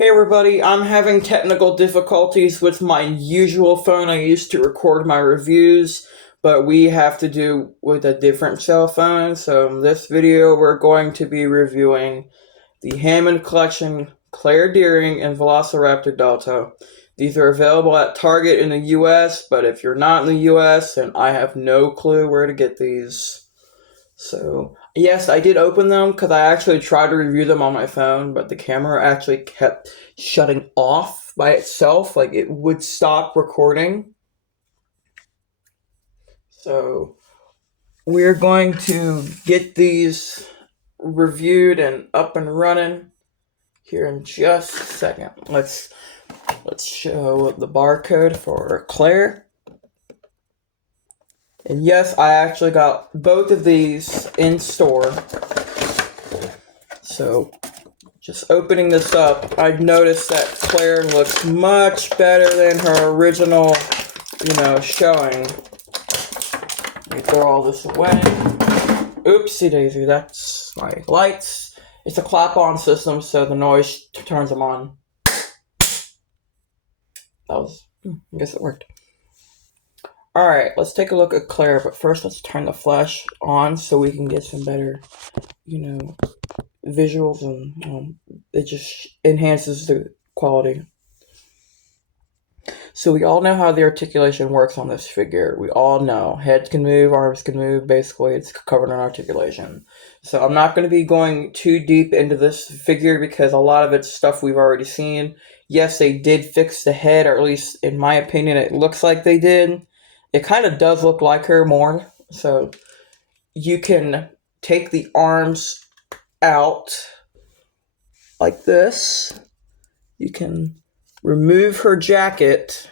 Hey everybody, I'm having technical difficulties with my usual phone I used to record my reviews, but we have to do with a different cell phone. So in this video, we're going to be reviewing the Hammond collection, Claire Dearing, and Velociraptor Delta. These are available at Target in the US, but if you're not in the US, then I have no clue where to get these. So, yes, I did open them because I actually tried to review them on my phone, but the camera actually kept shutting off by itself. Like, it would stop recording. So, we're going to get these reviewed and up and running here in just a second. Let's show the barcode for Claire. And yes, I actually got both of these in store. So, just opening this up, I've noticed that Claire looks much better than her original, showing. Let me throw all this away. Oopsie daisy, that's my lights. It's a clap-on system, so the noise turns them on. I guess it worked. Alright, let's take a look at Claire, but first let's turn the flash on so we can get some better, visuals, and it just enhances the quality. So we all know how the articulation works on this figure. We all know. Heads can move, arms can move, basically it's covered in articulation. So I'm not going to be going too deep into this figure because a lot of it's stuff we've already seen. Yes, they did fix the head, or at least in my opinion it looks like they did. It kind of does look like her more. So you can take the arms out like this. You can remove her jacket,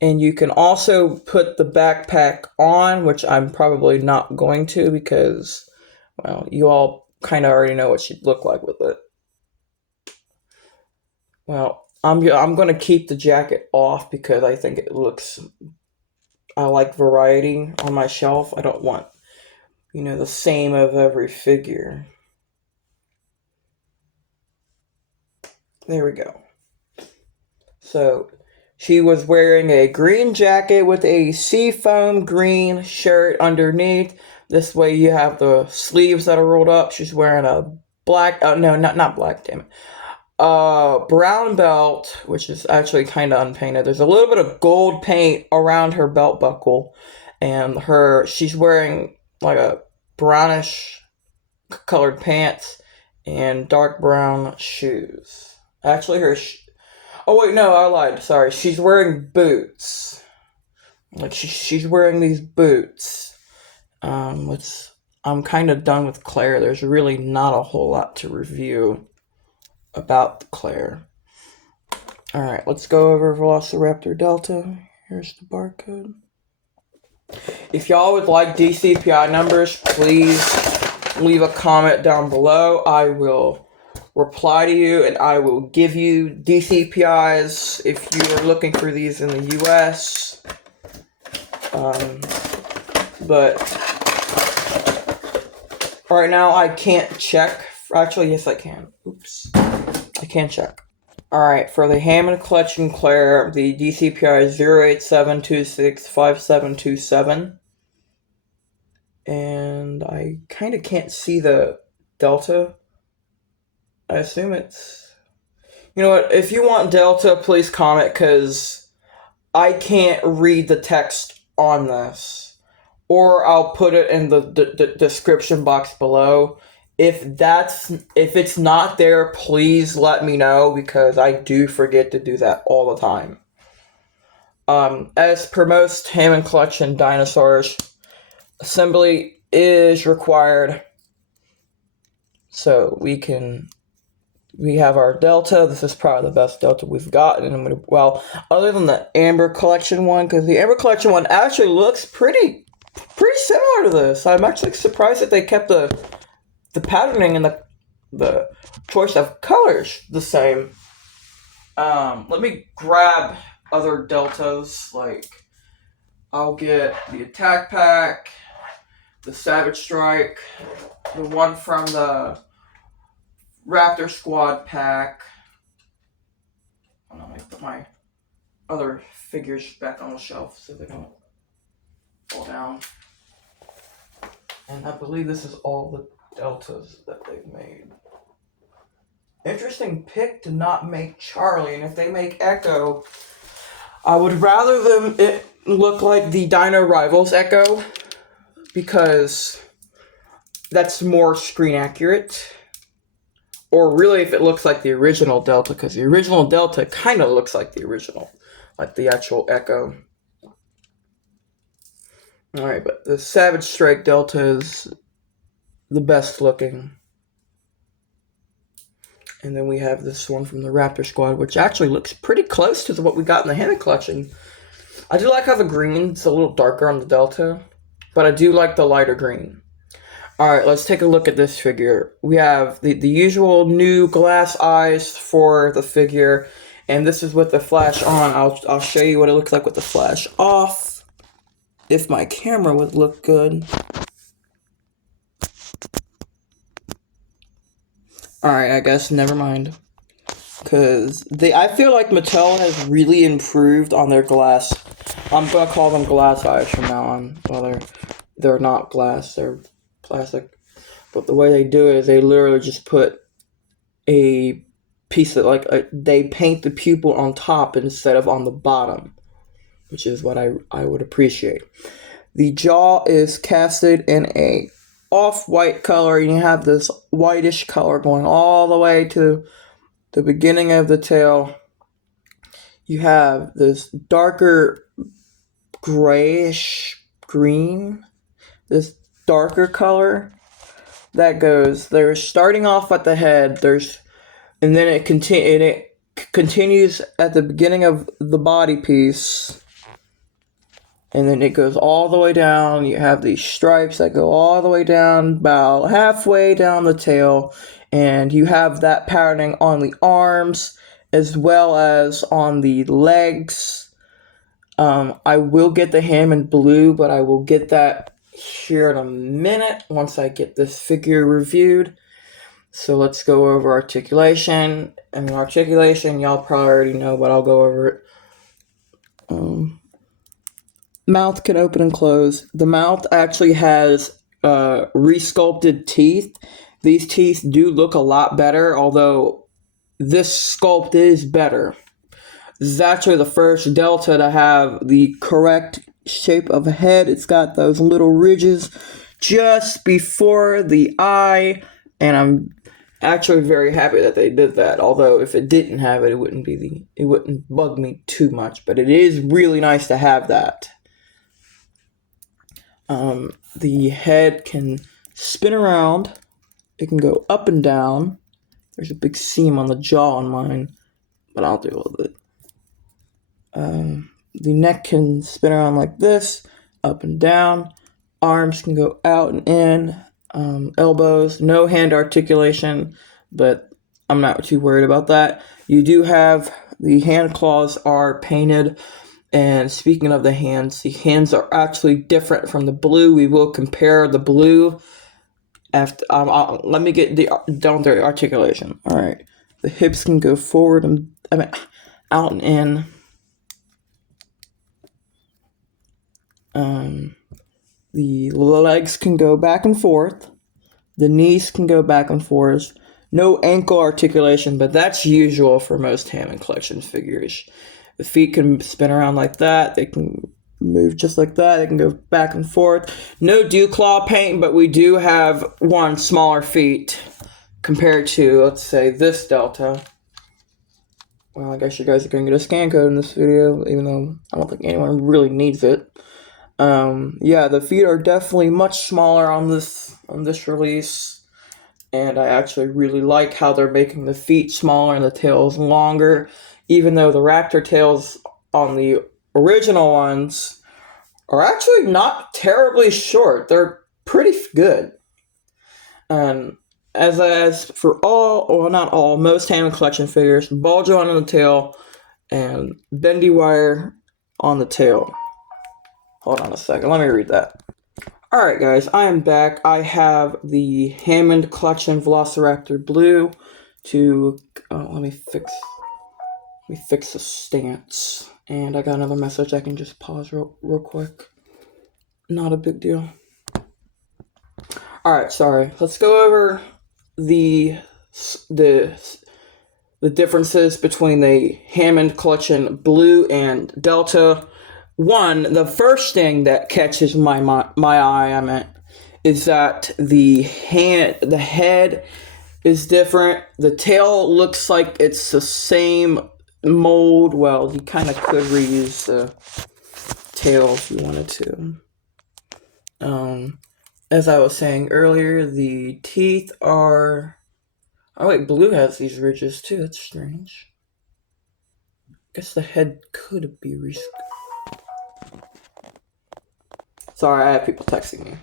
and you can also put the backpack on, which I'm probably not going to because, well, you all kind of already know what she'd look like with it. Well, I'm going to keep the jacket off because I think it looks, I like variety on my shelf. I don't want, the same of every figure. There we go. So, she was wearing a green jacket with a seafoam green shirt underneath. This way you have the sleeves that are rolled up. She's wearing a black, not black, damn it. Brown belt, which is actually kind of unpainted. There's a little bit of gold paint around her belt buckle. And she's wearing like a brownish colored pants and dark brown shoes. Actually, oh wait, no, I lied. Sorry, she's wearing boots. Like she's wearing these boots. I'm kind of done with Claire. There's really not a whole lot to review about Claire. All right, let's go over Velociraptor Delta. Here's the barcode. If y'all would like DCPI numbers, please leave a comment down below. I will reply to you, and I will give you DCPIs if you are looking for these in the US. But right now I can't check. Actually, yes, I can. Oops. I can check. Alright, for the Hammond Collection Claire, the DCPI is 087265727. And I kind of can't see the Delta. I assume it's... You know what, if you want Delta, please comment, because I can't read the text on this. Or I'll put it in the description box below. If it's not there, please let me know, because I do forget to do that all the time. As per most Hammond Collection dinosaurs, assembly is required. So we have our Delta. This is probably the best Delta we've gotten. Well, other than the Amber Collection one, because the Amber Collection one actually looks pretty similar to this. I'm actually surprised that they kept the patterning and the choice of colors the same. Let me grab other Deltas. Like, I'll get the Attack Pack, the Savage Strike, the one from the Raptor Squad pack, my other figures back on the shelf so they don't fall down. And I believe this is all the Deltas that they've made. Interesting pick to not make Charlie, and if they make Echo, I would rather them it look like the Dino Rivals Echo, because that's more screen accurate. Or really if it looks like the original Delta, because the original Delta kind of looks like the original, like the actual Echo. Alright, but the Savage Strike Delta is the best looking. And then we have this one from the Raptor Squad, which actually looks pretty close to what we got in the Hammond collection. I do like how the green's a little darker on the Delta, but I do like the lighter green. Alright, let's take a look at this figure. We have the usual new glass eyes for the figure, and this is with the flash on. I'll show you what it looks like with the flash off, if my camera would look good. Alright, I guess never mind. Because I feel like Mattel has really improved on their glass. I'm gonna call them glass eyes from now on. Well, they're not glass, they're plastic. But the way they do it is they literally just put a piece of, they paint the pupil on top instead of on the bottom, which is what I would appreciate. The jaw is casted in a off-white color, and you have this whitish color going all the way to the beginning of the tail. You have this darker grayish green, this darker color that goes, they're starting off at the head, and then it continues at the beginning of the body piece, and then it goes all the way down. You have these stripes that go all the way down, about halfway down the tail, and you have that patterning on the arms as well as on the legs. I will get the Hammond blue, but I will get that here in a minute once I get this figure reviewed. So let's go over articulation. I mean, articulation, y'all probably already know, but I'll go over it. Mouth can open and close. The mouth actually has resculpted teeth. These teeth do look a lot better, although this sculpt is better. This is actually the first Delta to have the correct shape of a head. It's got those little ridges just before the eye, and I'm actually very happy that they did that. Although if it didn't have it, it wouldn't bug me too much. But it is really nice to have that. The head can spin around. It can go up and down. There's a big seam on the jaw on mine, but I'll deal with it. The neck can spin around like this, up and down. Arms can go out and in. Elbows, no hand articulation, but I'm not too worried about that. You do have the hand claws are painted. And speaking of the hands are actually different from the blue. We will compare the blue after. Let me get down the articulation. All right, the hips can go forward and out and in. The legs can go back and forth. The knees can go back and forth. No ankle articulation, but that's usual for most Hammond collection figures. The feet can spin around like that. They can move just like that. They can go back and forth. No dew claw paint, but we do have one smaller feet compared to, let's say, this Delta. Well, I guess you guys are going to get a scan code in this video, even though I don't think anyone really needs it. Yeah, the feet are definitely much smaller on this release. And I actually really like how they're making the feet smaller and the tails longer. Even though the Raptor tails on the original ones are actually not terribly short. They're pretty good. And as for most Hammond collection figures, ball joint on the tail and bendy wire on the tail. Hold on a second, let me read that. Alright guys, I am back. I have the Hammond collection Velociraptor Blue to, let me fix Let me fix the stance. And I got another message. I can just pause real quick. Not a big deal. Alright, sorry. Let's go over the differences between the Hammond collection Blue and Delta. One, the first thing that catches my eye, is that the head is different. The tail looks like it's the same mold. Well, you kind of could reuse the tail if you wanted to. As I was saying earlier, the teeth are... Oh wait, Blue has these ridges too. That's strange. Guess the head could be Sorry, I have people texting me.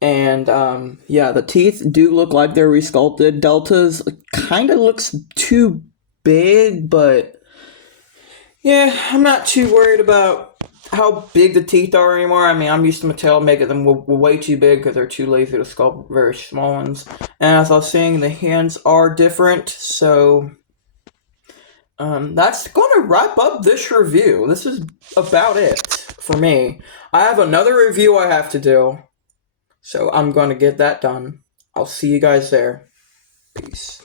And, yeah, the teeth do look like they're resculpted. Delta's kind of looks too big, but... Yeah, I'm not too worried about how big the teeth are anymore. I mean, I'm used to Mattel making them way too big because they're too lazy to sculpt very small ones. And as I was saying, the hands are different, so... that's going to wrap up this review. This is about it for me. I have another review I have to do, so I'm going to get that done. I'll see you guys there. Peace.